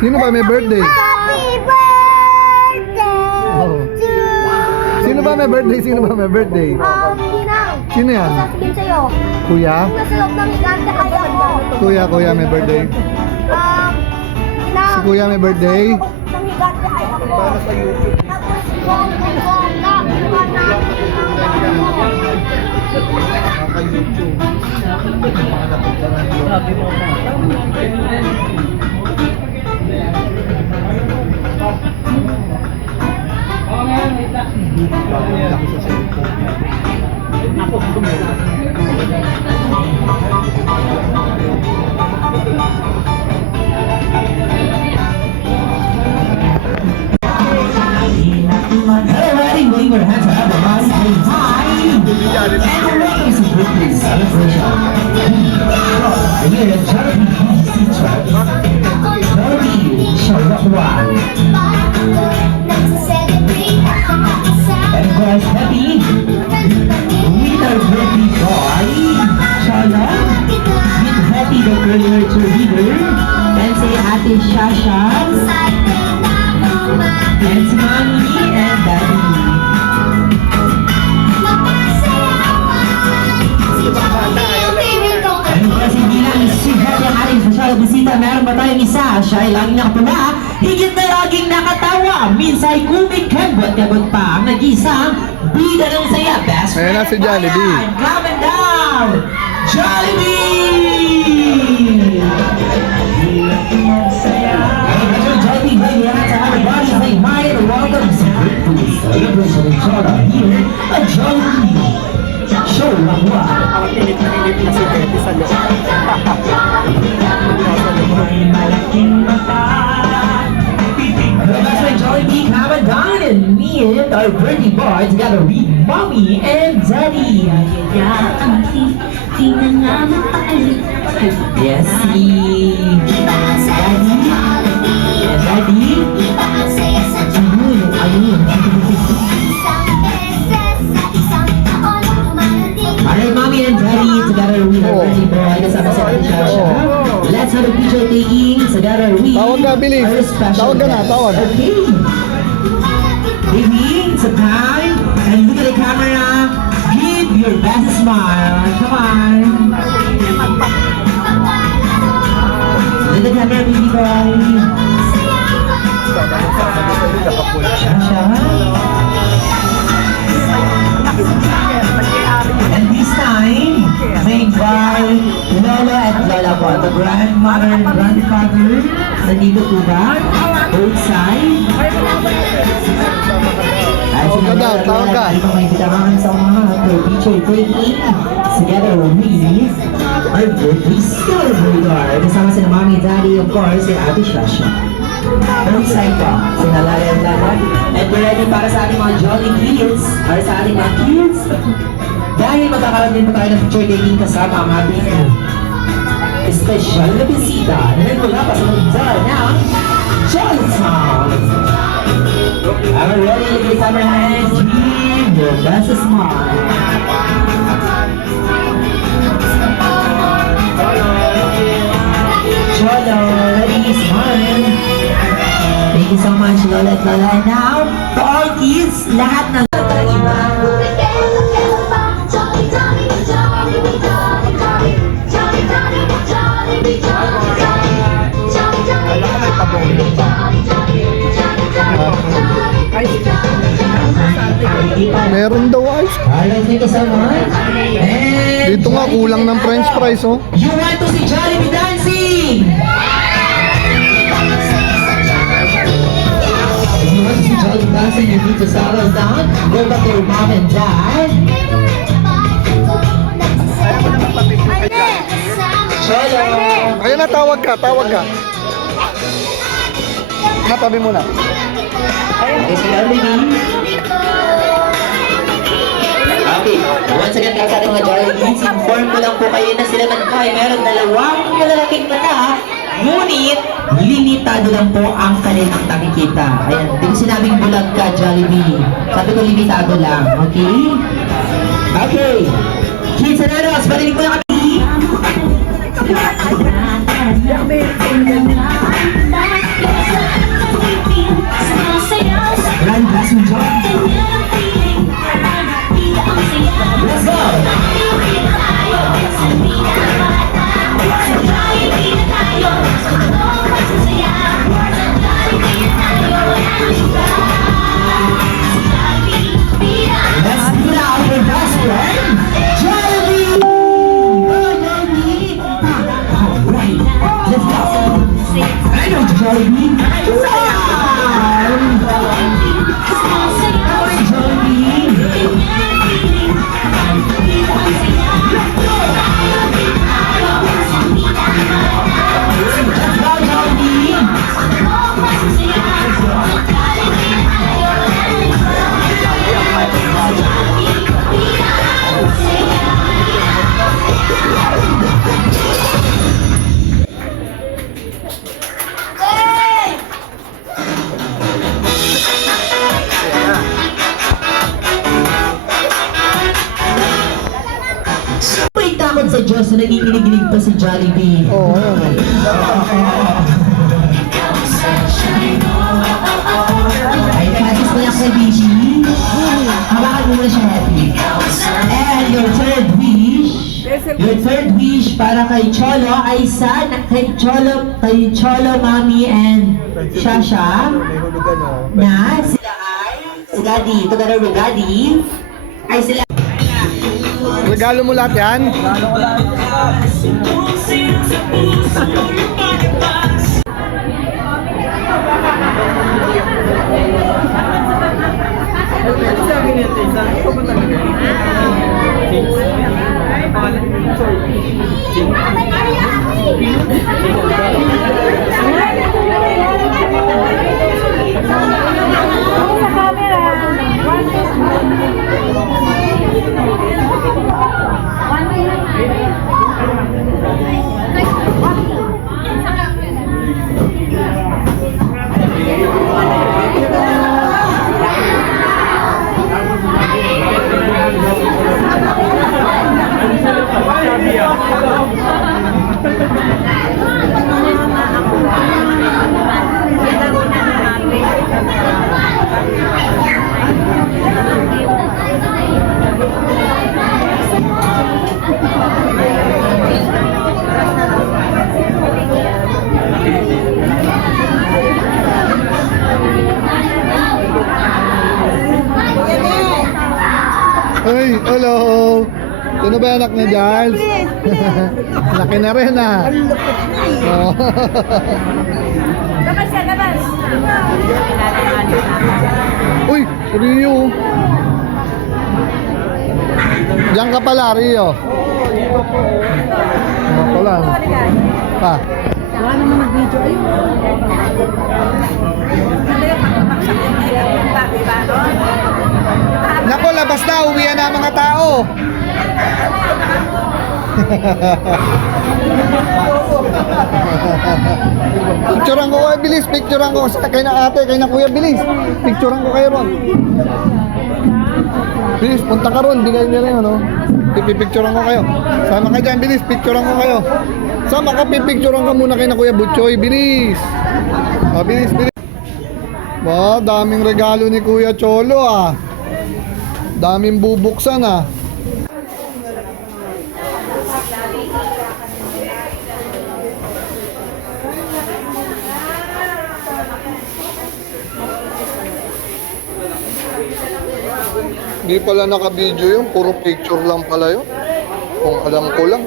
Sino ba may birthday? Happy birthday Oh. to Sino ba may birthday? Sino ba may birthday? Ninang. Sino yan? Sasabihin sa'yo. Kuya? Kung nasa loob ng higante kaya mo. Kuya may birthday. Ninang. Si Kuya may birthday. Ng higante kaya mo. Para sa YouTube. Tapos, gong na. Naka-YouTube. Sabi mo pa. Everybody, wave your hands up, everybody, say hi! And welcome to birthday celebration. Here at Jollibee Teacher. Jollibee, show up one. And of course, happy with our birthday boy, Shala, with Happy the girl cheerleader, and say Ate Shasha, and si Mommy and Daddy. Ano kasi bilang sigat ang ating social bisita, meron ba tayong isa? Siya ay laging nakapula, higit na laging nakatawa, minsan ay kumikembot-kembot pa ang nag-isang bida ng saya, best friend. Ayan na si Jollibee. Come and down, Jollibee! Jollibee, baby, hands up, everybody, say hi and welcome to Birthday Celebration in Chora here at Jollibee. Show lang wa. Ang init na si Betty sa loob. May malaking mata. That's why Jollibee, come and dine and meet our birthday boy together with Mommy and Daddy. Yes, si Daddy. And Daddy. Ayun. Alright, Mommy and Daddy together with our birthday boy. Kasama si Ate Shasha. Let's have a picture taking together with Tawag ka, bilis. our special Tawag ka na, guest. tawag. Okay. Baby, it's a time. And look at the camera. Give your best smile. Come on. Look at the camera, baby boy. Shasha. And this time, made by Lola at Lola po. The grandmother and grandfather. Nandito po ba? Both side. Tawag ka daw, tawag ka. May bitabangan sa mga picture taking together with our birthday celebrator. Kasama sila Mommy, Daddy, of course, si Ate Shasha. Both side po. Sina Lala and Lala. And we're ready para sa ating mga jolly kids. Para sa ating mga kids. Dahil magkakaroon din po tayo ng picture taking kasama ang ating special na bisita na nagmula pa sa mga ng Jolly Town. I'm ready to give our hands. Give your best smile. Cholo, ready, smile. Thank you so much, Lola at Lola. And now, for all kids, lahat ng Meron daw ice. Alright, thank you so much. And Dito nga kulang ng french fries, oh. you want to see Jollibee dancing? If you want to see Jollibee dancing, you need to settle down. Go back to your mom and dad. Cholo! Ayun na, tawag ka, tawag ka. Natabi mo na. Okay, si Jollibee. Okay, once again para sa ating mga Jollibee, inform ko lang po kayo na sila man po ay meron dalawang malalaking mata, ngunit limitado lang po ang kanilang nakikita. Ayan, di ko sinabing bulag ka, Jollibee. Sabi ko limitado lang, okay? Okay, kids and adults, parinig mo na kami. sa Diyos na nanginginig pa si Jollibee. Oo, ayun. Ay, kasis mo na kay BG. Hawakan mo na siya, happy. And your third wish para kay Cholo ay kay Cholo, Mami, and Shasha. Na sila ay, si Daddy, together with Daddy, ay sila. Regalo mo lahat yan? Ay, hello! Sino ba anak ni Charles? Laki na rin ah. Oh. Labas yan, labas. Uy, Rio. Diyan ka pala, Rio. Ano pala? Pa. Wala naman nag-video. Ayun. Nako, labas na. Uwian na ang mga tao. Picturean ko kayo, bilis. Picturean ko. Kaya na ate, kaya na kuya, bilis. Picturean ko kayo ron. Bilis, punta ka ron. Di kayo nyo rin, ano? Pipicturean ko kayo. Sama ka dyan, bilis. Picturean ko kayo. Sama ka, pipicturean ka muna kayo na kuya Butchoy. Bilis. Ah, bilis, bilis. Ba, daming regalo ni Kuya Cholo ah. Daming bubuksan ah. Hindi pala naka-video yun, puro picture lang pala yun. Kung alam ko lang.